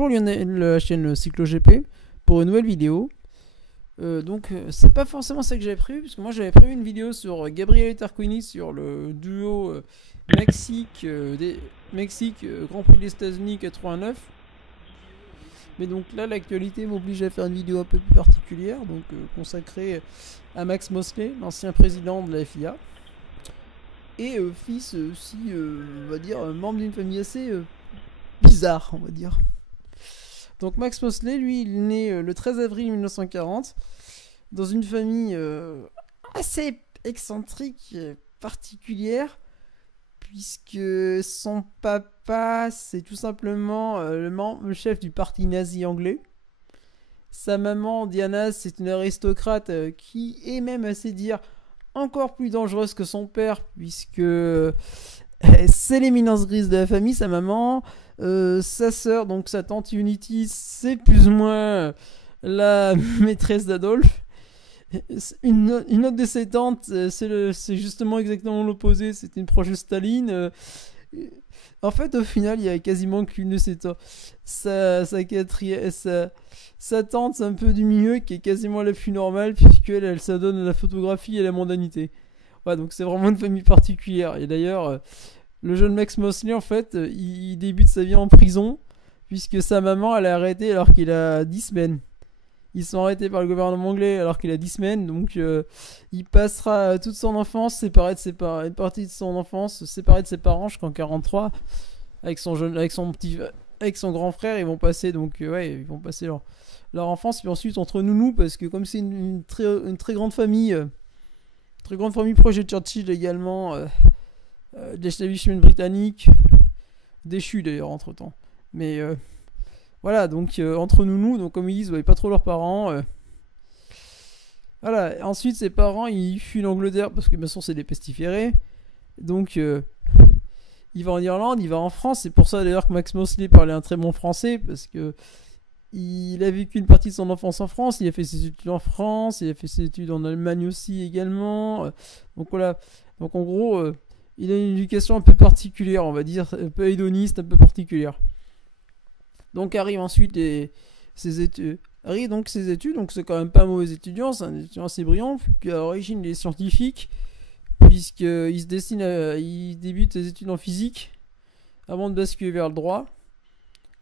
Bonjour Lionel, la chaîne CycloGP, pour une nouvelle vidéo. C'est pas forcément ça que j'avais prévu, parce que moi j'avais prévu une vidéo sur Gabriele Tarquini, sur le duo Mexique Grand Prix des États-Unis 89. Mais donc là, l'actualité m'oblige à faire une vidéo un peu plus particulière, consacrée à Max Mosley, l'ancien président de la FIA, et fils aussi, on va dire, membre d'une famille assez bizarre, on va dire. Donc Max Mosley, lui, il est né le 13 avril 1940 dans une famille assez excentrique, particulière, puisque son papa, c'est tout simplement le chef du parti nazi anglais. Sa maman, Diana, c'est une aristocrate qui est même, à se dire, encore plus dangereuse que son père, puisque c'est l'éminence grise de la famille, sa maman. Sa sœur, donc sa tante Unity, c'est plus ou moins la maîtresse d'Adolphe. Une autre de ses tantes, c'est justement exactement l'opposé, c'est une proche de Staline. En fait, au final, il y a quasiment qu'une de ses tantes. Sa tante, c'est un peu du milieu, qui est quasiment la plus normale, puisqu'elle elle s'adonne à la photographie et à la mondanité. Ouais, donc c'est vraiment une famille particulière. Et d'ailleurs, le jeune Max Mosley, en fait, il débute sa vie en prison, puisque sa maman, elle est arrêtée alors qu'il a 10 semaines. Ils sont arrêtés par le gouvernement anglais alors qu'il a 10 semaines, donc il passera toute son enfance séparé une partie de son enfance séparé de ses parents jusqu'en 43, avec son grand frère. Ils vont passer ils vont passer leur enfance, puis ensuite entre nous, parce que comme c'est une très grande famille proche de Churchill également, de l'establishment britannique, déchu d'ailleurs entre temps, mais voilà, donc entre nous, donc comme ils disent, voyaient pas trop leurs parents. Voilà, ensuite ses parents ils fuient l'Angleterre parce que bien sûr c'est des pestiférés. Donc il va en Irlande, il va en France. C'est pour ça d'ailleurs que Max Mosley parlait un très bon français, parce que il a vécu une partie de son enfance en France. Il a fait ses études en France, il a fait ses études en Allemagne aussi également. Donc voilà, donc en gros, il a une éducation un peu particulière, on va dire, un peu hédoniste, un peu particulière. Donc arrive ensuite ses études. Donc c'est quand même pas un mauvais étudiant, c'est un étudiant assez brillant, puis à l'origine il est scientifique, puisqu'il il débute ses études en physique avant de basculer vers le droit.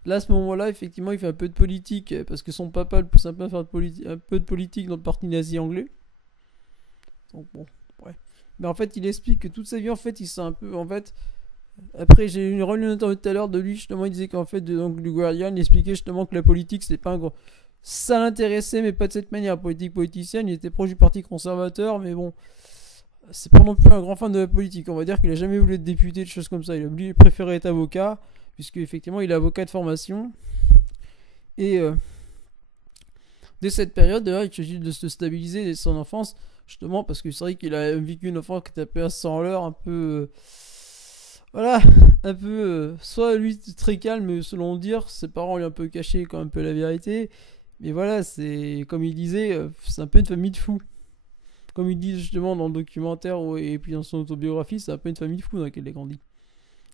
Là à ce moment-là, effectivement, il fait un peu de politique, parce que son papa le pousse un peu à faire un peu de politique dans le parti nazi anglais. Donc bon, ouais. Mais en fait, il explique que toute sa vie, en fait, il s'est un peu, en fait. Après, j'ai relu une interview tout à l'heure de lui, justement, il disait qu'en fait, donc, du Guardian, il expliquait justement que la politique, c'était pas un gros. Ça l'intéressait, mais pas de cette manière. Politique politicienne, il était proche du parti conservateur, mais bon, c'est pas non plus un grand fan de la politique. On va dire qu'il a jamais voulu être député, de choses comme ça. Il préférait être avocat, puisque effectivement, il est avocat de formation. Et dès cette période, d'ailleurs, il s'agit de se stabiliser dès son enfance, justement, parce que c'est vrai qu'il a vécu une enfance qui était un peu à 100 l'heure, un peu. Voilà, un peu, soit lui très calme, selon dire, ses parents lui ont un peu caché quand même un peu la vérité, mais voilà, c'est comme il disait, c'est un peu une famille de fous. Comme il dit justement dans le documentaire et puis dans son autobiographie, c'est un peu une famille de fous dans laquelle il a grandi.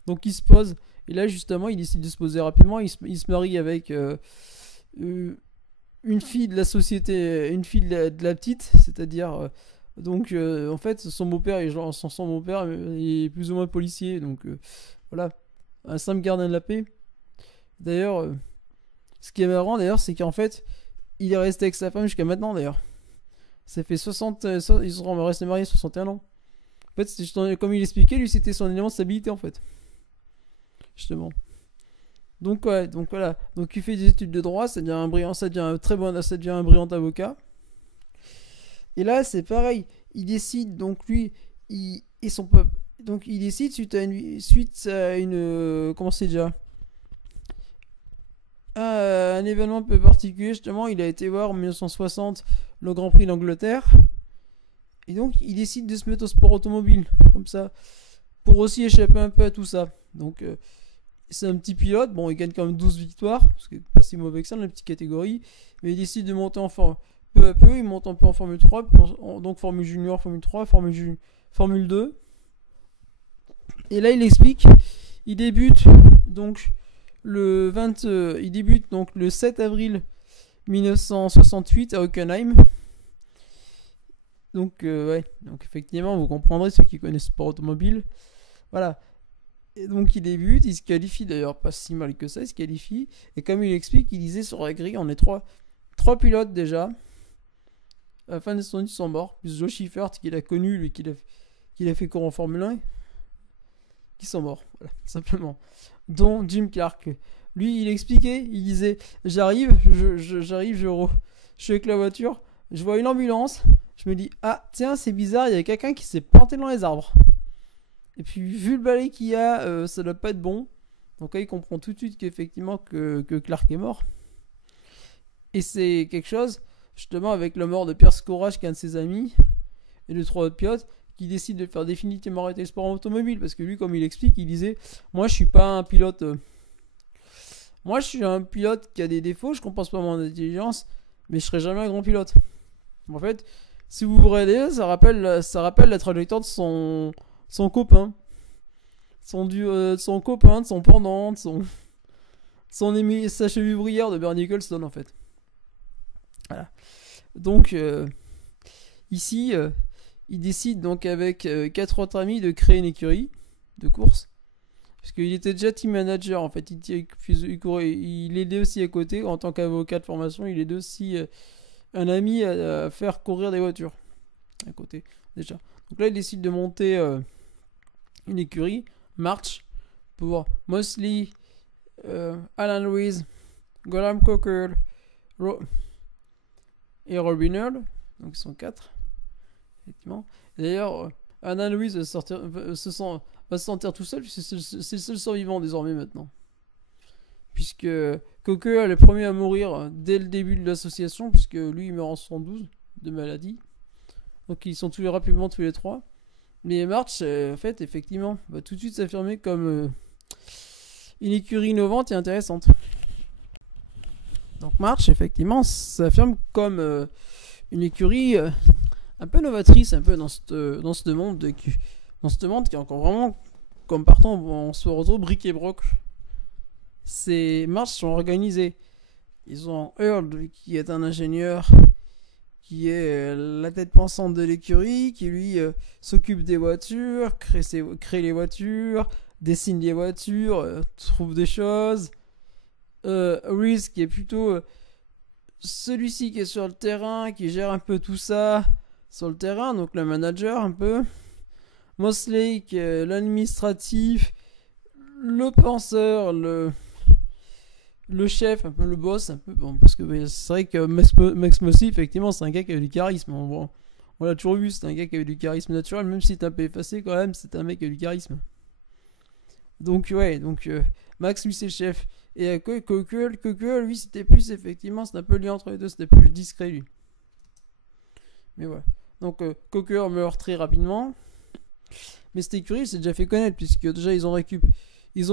Donc il se pose, et là justement il décide de se poser rapidement, il se marie avec une fille de la société, une fille de la petite, c'est-à-dire. En fait, son beau-père est plus ou moins policier, voilà, un simple gardien de la paix. D'ailleurs, ce qui est marrant d'ailleurs, c'est qu'en fait, il est resté avec sa femme jusqu'à maintenant d'ailleurs. Ça fait 60, ils sont restés mariés 61 ans. En fait, comme il expliquait, lui c'était son élément de stabilité en fait. Justement. Donc ouais, donc voilà. Donc il fait des études de droit, ça devient un brillant avocat. Et là, c'est pareil. Il décide, donc lui, et son peuple. Donc il décide suite à une comment c'est déjà un événement un peu particulier, justement. Il a été voir en 1960 le Grand Prix d'Angleterre. Et donc il décide de se mettre au sport automobile, comme ça, pour aussi échapper un peu à tout ça. Donc c'est un petit pilote. Bon, il gagne quand même 12 victoires, parce que pas si mauvais que ça dans la petite catégorie. Mais il décide de monter en forme. Peu à peu, il monte un peu en Formule 3, donc Formule Junior, Formule 3, Formule 2. Et là, il explique, il débute donc il débute donc le 7 avril 1968 à Hockenheim. Donc, ouais, donc effectivement, vous comprendrez ceux qui connaissent pas automobile. Voilà. Et donc, il débute, il se qualifie d'ailleurs pas si mal que ça, il se qualifie. Et comme il explique, il disait sur la grille, on est trois pilotes déjà. À la fin de son ils sont morts. Plus Joe Schiffert, qu'il a connu, lui, qu'il a fait cours en Formule 1, qui sont morts. Voilà, simplement. Dont Jim Clark. Lui, il expliquait, il disait j'arrive, je suis avec la voiture, je vois une ambulance, je me dis ah, tiens, c'est bizarre, il y a quelqu'un qui s'est planté dans les arbres. Et puis, vu le balai qu'il y a, ça doit pas être bon. Donc là, il comprend tout de suite qu'effectivement, que Clark est mort. Et c'est quelque chose, justement, avec la mort de Pierre Scorach, qui est un de ses amis, et de 3 autres pilotes, qui décide de faire définitivement arrêter le sport en automobile. Parce que lui, comme il explique, il disait moi, je suis pas un pilote. Moi, je suis un pilote qui a des défauts, je compense pas mon intelligence, mais je serai jamais un grand pilote. En fait, si vous vous regardez, ça rappelle la trajectoire de son copain. Son copain, de son pendant, de sa cheville ouvrière de Bernie Ecclestone, en fait. Voilà. Donc, ici, il décide donc avec 4 autres amis de créer une écurie de course. Parce qu'il était déjà team manager, en fait. Il aidait aussi à côté, en tant qu'avocat de formation, il aidait aussi un ami à faire courir des voitures. À côté, déjà. Donc là, il décide de monter une écurie, March, pour Mosley, Alan Lewis, Graham Cocker et Robin Earl. Donc ils sont 4, effectivement. D'ailleurs, Alan Lewis va se sentir tout seul, puisque c'est le seul survivant désormais maintenant. Puisque Cocker est le premier à mourir dès le début de l'association, puisque lui il meurt en 72 de maladie. Donc ils sont rapidement tous les 3. Mais March, en fait, effectivement, va tout de suite s'affirmer comme une écurie innovante et intéressante. Donc March, effectivement, s'affirme comme une écurie un peu novatrice, un peu dans ce monde qui est encore vraiment comme partant, on se retrouve bric et broc. Ces March sont organisés. Ils ont Earl, qui est un ingénieur, qui est la tête pensante de l'écurie, qui lui s'occupe des voitures, crée les voitures, dessine les voitures, trouve des choses. Reese, qui est plutôt celui-ci qui est sur le terrain, qui gère un peu tout ça sur le terrain, donc le manager un peu. Mosley, qui est l'administratif, le penseur, le chef, un peu le boss, un peu, bon, parce que c'est vrai que Max Mosley, effectivement, c'est un gars qui a du charisme. On l'a toujours vu, c'est un gars qui a du charisme naturel, même si c'est un peu effacé quand même, c'est un mec qui a du charisme. Donc, ouais, Max, lui, c'est le chef. Et Cocker, lui, c'était plus, effectivement, c'était un peu lui entre les deux, c'était plus discret, lui. Mais ouais. Donc, Cocker meurt très rapidement. Mais cette écurie s'est déjà fait connaître, puisque déjà, ils ont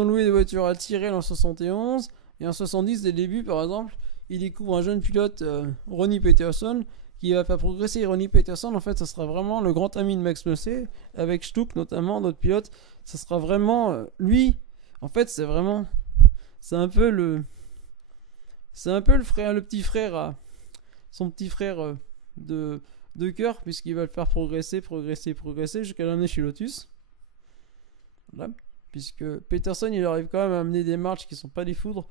loué des voitures à Tyrrell en 71. Et en 70, dès le début, par exemple, il découvre un jeune pilote, Ronnie Peterson, qui va faire progresser. Ronnie Peterson, en fait, ça sera vraiment le grand ami de Max Mosley, avec Stuck notamment, notre pilote. Ça sera vraiment lui. En fait, c'est un peu le frère, le petit frère son petit frère de cœur, puisqu'il va le faire progresser jusqu'à l'amener chez Lotus. Voilà. Puisque Peterson, il arrive quand même à amener des marches qui sont pas des foudres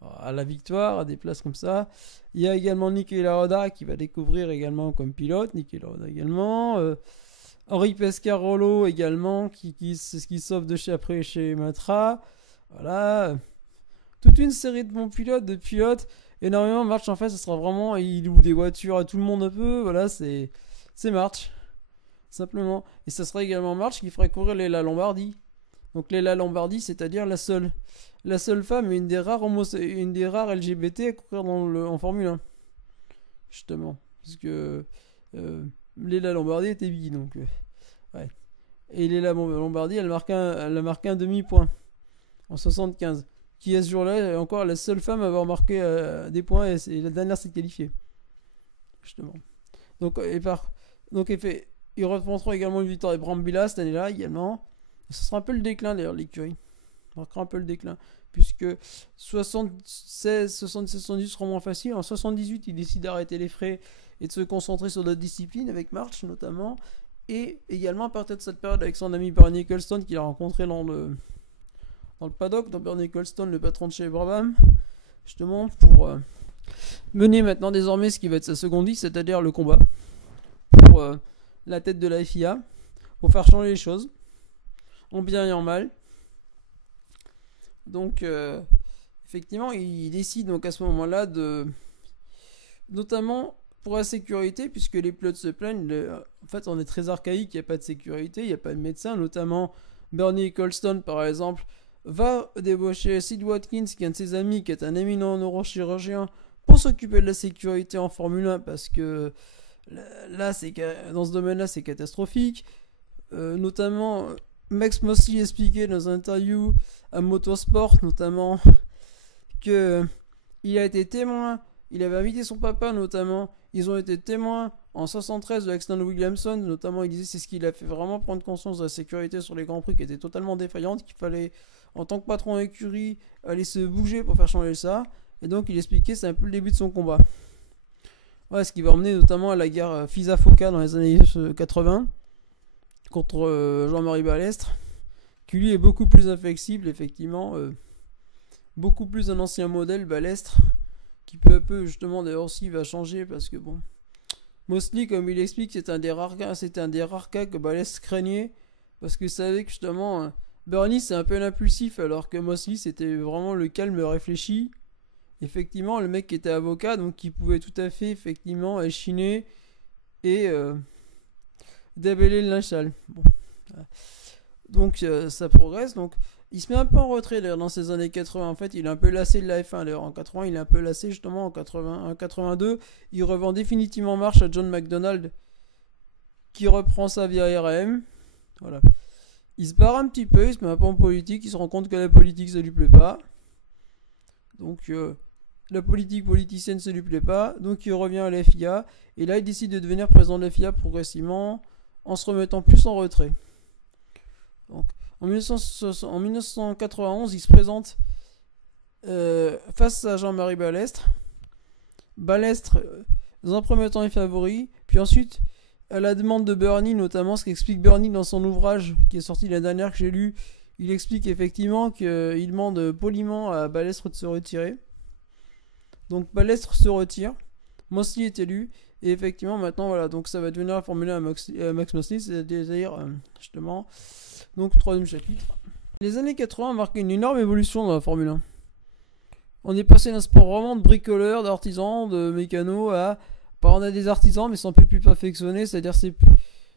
à la victoire, à des places comme ça. Il y a également Niki Lauda qui va découvrir également comme pilote. Niki Lauda également. Henri Pescarolo également qui sauve après chez Matra. Voilà. Toute une série de bons pilotes, énormément. March, en fait, ça sera vraiment, il loue des voitures à tout le monde un peu. Voilà, c'est March, simplement. Et ça sera également March qui ferait courir Leila Lombardi. Donc Leila Lombardi, c'est-à-dire la seule femme et une des rares LGBT à courir en Formule 1. Justement. Parce que Leila Lombardi était bi, donc ouais. Et Leila Lombardi, elle a marqué un demi-point en 75. Qui à ce jour-là est encore la seule femme à avoir marqué des points et la dernière s'est qualifiée. Justement. Ils reprendront également une victoire de Brambilla cette année-là également. Ce sera un peu le déclin d'ailleurs de l'écurie. marquera un peu le déclin. Puisque 76, 77, 78 seront moins faciles. En 78, il décide d'arrêter les frais et de se concentrer sur d'autres disciplines, avec March notamment. Et également à partir de cette période avec son ami Bernie Ecclestone qu'il a rencontré dans le paddock, dans Bernie Ecclestone, le patron de chez Brabham, justement pour mener maintenant désormais ce qui va être sa seconde vie, c'est-à-dire le combat pour la tête de la FIA, pour faire changer les choses, en bien et en mal. Donc effectivement il décide donc à ce moment-là de, notamment pour la sécurité, puisque les pilotes se plaignent, en fait on est très archaïque, il n'y a pas de sécurité, il n'y a pas de médecin, notamment Bernie Ecclestone par exemple va débaucher Sid Watkins, qui est un de ses amis, qui est un éminent neurochirurgien, pour s'occuper de la sécurité en Formule 1, parce que là, dans ce domaine-là, c'est catastrophique. Notamment, Max Mosley expliquait dans un interview à Motorsport, notamment, que il a été témoin, il avait invité son papa, notamment, ils ont été témoins en 73 de l'accident de Williamson, notamment, il disait c'est ce qu'il a fait vraiment prendre conscience de la sécurité sur les Grands Prix qui était totalement défaillante, qu'il fallait, en tant que patron d'écurie, aller se bouger pour faire changer ça. Et donc, il expliquait c'est un peu le début de son combat. Ouais, ce qui va emmener notamment à la guerre FISA-FOCA dans les années 80 contre Jean-Marie Balestre, qui lui est beaucoup plus inflexible, effectivement, beaucoup plus un ancien modèle, Balestre, qui peu à peu, justement, d'ailleurs aussi va changer parce que bon, Mosley, comme il explique, c'était un des rares cas que Balestre craignait parce qu'il savait que justement, Bernie c'est un peu l'impulsif alors que Mosley c'était vraiment le calme réfléchi. Effectivement, le mec qui était avocat, donc qui pouvait tout à fait, effectivement, échiner et débeller le linge sale. Bon. Donc, ça progresse. Donc, il se met un peu en retrait d'ailleurs dans ces années 80. En fait, il est un peu lassé de la F1. D'ailleurs, en 80, il est un peu lassé justement. En 82, il revend définitivement marche à John McDonald, qui reprend sa vie à RM. Voilà. Il se barre un petit peu, il se met un peu en politique. Il se rend compte que la politique, ça lui plaît pas. Donc, la politique politicienne ne lui plaît pas, donc il revient à la FIA, et là il décide de devenir président de la FIA progressivement, en se remettant plus en retrait. Donc, en 1991, il se présente face à Jean-Marie Balestre. Balestre, dans un premier temps, est favori, puis ensuite, à la demande de Bernie, notamment, ce qu'explique Bernie dans son ouvrage, qui est sorti la dernière que j'ai lu, il explique effectivement qu'il demande poliment à Balestre de se retirer. Donc Balestre se retire, Mosley est élu, et effectivement maintenant voilà, donc ça va devenir la Formule 1 à Max Mosley, c'est-à-dire justement, donc troisième chapitre. Les années 80 marquent une énorme évolution dans la Formule 1. On est passé d'un sport vraiment de bricoleurs, d'artisans, de mécanos à... on a des artisans mais c'est un peu plus perfectionné, c'est-à-dire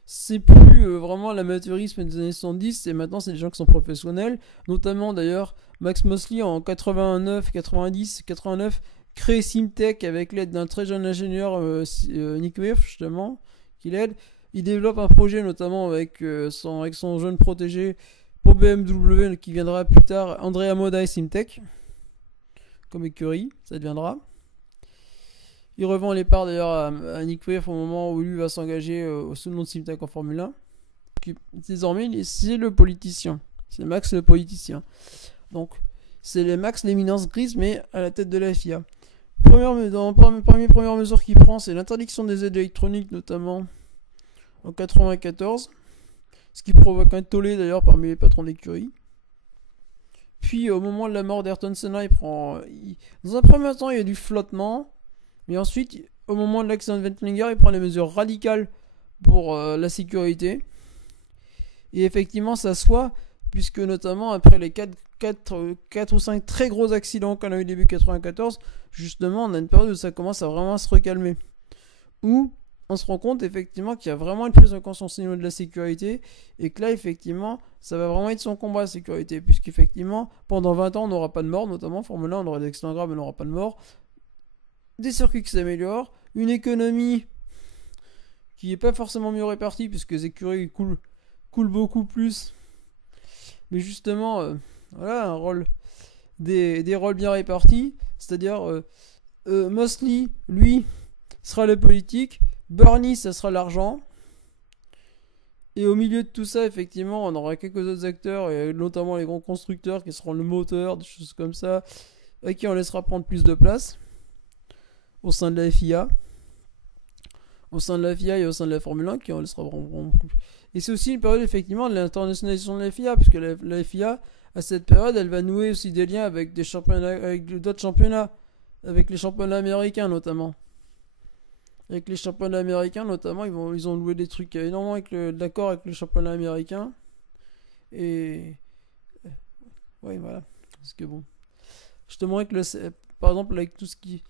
c'est plus vraiment l'amateurisme des années 70, et maintenant c'est des gens qui sont professionnels, notamment d'ailleurs Max Mosley en 89, 90, 89 crée Simtech avec l'aide d'un très jeune ingénieur Nick Wirth justement, qui l'aide. Il développe un projet notamment avec son jeune protégé pour BMW qui viendra plus tard, Andrea Moda et Simtech comme écurie, ça deviendra. Il revend les parts d'ailleurs à Nick Wirth au moment où lui va s'engager sous le nom de Simtech en Formule 1. Désormais, c'est le politicien. C'est Max le politicien. Donc, c'est Max l'éminence grise, mais à la première mesure qu'il prend, c'est l'interdiction des aides électroniques, notamment en 94. Ce qui provoque un tollé d'ailleurs parmi les patrons d'écurie. Puis, au moment de la mort d'Ayrton Senna, dans un premier temps, il y a du flottement. Mais ensuite, au moment de l'accident de Wettlinger, il prend des mesures radicales pour la sécurité. Et effectivement, ça se voit, puisque notamment après les 4 ou 5 très gros accidents qu'on a eu début 94, justement, on a une période où ça commence à vraiment se recalmer. Où on se rend compte effectivement qu'il y a vraiment une prise de conscience au niveau de la sécurité, et que là, effectivement, ça va vraiment être son combat, la sécurité, puisqu'effectivement, pendant 20 ans, on n'aura pas de mort, notamment en Formule 1, on aura des accidents graves, mais on n'aura pas de mort. Des circuits qui s'améliorent, une économie qui n'est pas forcément mieux répartie, puisque les écuries coulent beaucoup plus. Mais justement, voilà, un rôle, des rôles bien répartis, c'est-à-dire Mosley, lui, sera le politique, Bernie, ça sera l'argent, Et au milieu de tout ça, effectivement, on aura quelques autres acteurs, et notamment les grands constructeurs qui seront le moteur, des choses comme ça, à qui on laissera prendre plus de place au sein de la FIA. Au sein de la FIA et au sein de la Formule 1, qui on laissera prendre. Et c'est aussi une période, effectivement, de l'internationalisation de la FIA, puisque la FIA, à cette période, elle va nouer aussi des liens avec des championnats, avec d'autres championnats, avec les championnats américains notamment. Avec les championnats américains notamment, ils ont loué des trucs énormément d'accord avec le championnat américain. Et ouais, voilà. Parce que bon, justement avec par exemple avec tout ce qui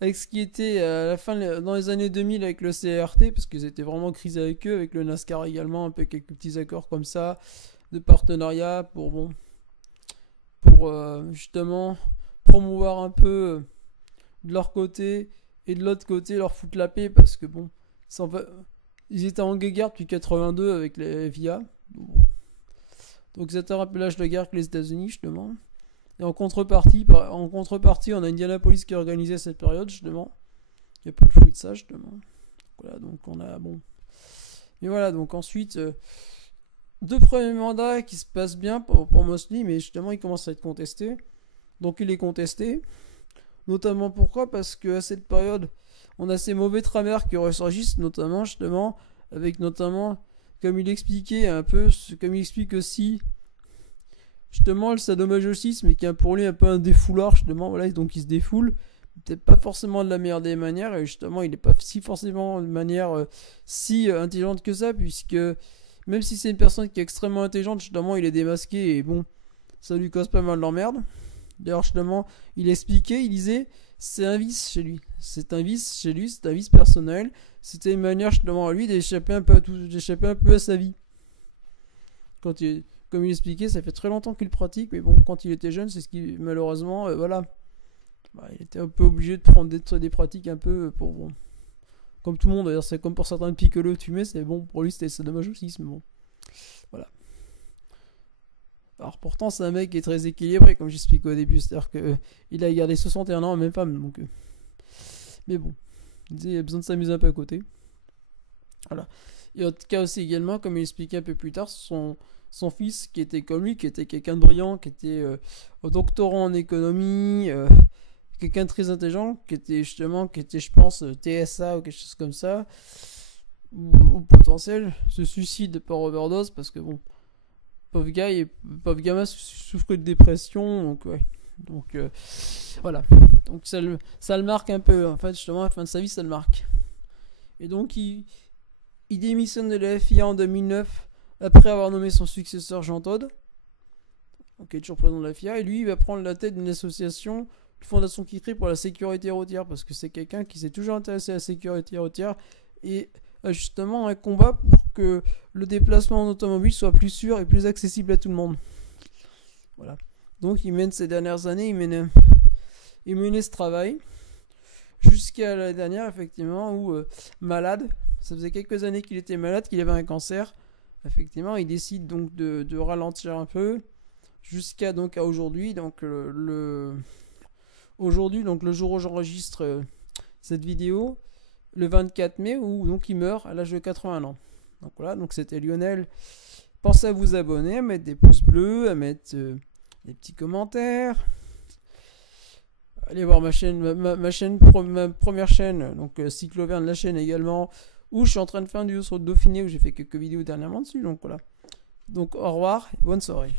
avec ce qui était à la fin dans les années 2000 avec le CRT, parce qu'ils étaient vraiment en crise avec eux, avec le NASCAR également, un peu quelques petits accords comme ça de partenariat pour justement promouvoir un peu de leur côté, et de l'autre côté leur foutre la paix, parce que bon, ils étaient en guerre depuis 82 avec les FIA. Donc c'était un peu l'âge de guerre que les États-Unis, justement. Et en contrepartie, on a Indianapolis qui a organisé cette période, justement. Il y a peu de fruits de ça, justement. Voilà, donc on a bon. Mais voilà, donc ensuite, deux premiers mandats qui se passent bien pour Mosley, mais justement il commence à être contesté. Donc il est contesté. Notamment pourquoi? Parce qu'à cette période, on a ces mauvais tramers qui ressurgissent, notamment justement, avec notamment, comme il expliquait un peu, comme il explique aussi, justement, le sadomasochisme, qui est pour lui un peu un défouloir, justement, voilà, donc il se défoule, peut-être pas forcément de la meilleure des manières, et justement, il n'est pas si forcément de manière si intelligente que ça, puisque même si c'est une personne qui est extrêmement intelligente, justement, il est démasqué, et bon, ça lui cause pas mal d'emmerde. D'ailleurs, justement, il expliquait, il disait, c'est un vice chez lui. C'est un vice chez lui, c'est un vice personnel. C'était une manière, justement, à lui d'échapper un peu à tout, d'échapper un peu à sa vie. Comme il expliquait, ça fait très longtemps qu'il pratique, mais bon, quand il était jeune, c'est ce qui, malheureusement, voilà. Il était un peu obligé de prendre des pratiques un peu pour, bon. Comme tout le monde, d'ailleurs, c'est comme pour certains picolos fumés, c'est bon, pour lui, c'était sadomasochisme, bon. Voilà. Alors pourtant c'est un mec qui est très équilibré, comme j'expliquais au début, c'est-à-dire qu'il a gardé 61 ans, même femme, donc mais bon, il disait il a besoin de s'amuser un peu à côté. Voilà. Et autre cas aussi également, comme il expliquait un peu plus tard, son fils qui était comme lui, qui était quelqu'un de brillant, qui était doctorant en économie, quelqu'un de très intelligent, qui était je pense TSA ou quelque chose comme ça, ou potentiel, se suicide par overdose, parce que bon, pauvre gamin souffrait de dépression, donc ouais. Donc voilà. Donc ça le marque un peu. En fait, justement, à la fin de sa vie, ça le marque. Et donc il démissionne de la FIA en 2009 après avoir nommé son successeur Jean Todt, qui est toujours président de la FIA. Et lui, il va prendre la tête d'une association, une fondation qui crée pour la sécurité routière, parce que c'est quelqu'un qui s'est toujours intéressé à la sécurité routière et a justement un combat pour que le déplacement en automobile soit plus sûr et plus accessible à tout le monde. Voilà. Donc il mène ces dernières années, il menait ce travail jusqu'à l'année dernière, effectivement, où malade, ça faisait quelques années qu'il était malade, qu'il avait un cancer. Effectivement, il décide donc de ralentir un peu jusqu'à donc à aujourd'hui. Donc aujourd'hui, donc le jour où j'enregistre cette vidéo, le 24 mai, où donc il meurt à l'âge de 81 ans. Donc voilà, donc c'était Lionel. Pensez à vous abonner, à mettre des pouces bleus, à mettre des petits commentaires. Allez voir ma chaîne, ma première chaîne, donc Cycloverne, la chaîne également, où je suis en train de faire une vidéo sur le Dauphiné, où j'ai fait quelques vidéos dernièrement dessus. Donc voilà. Donc au revoir, bonne soirée.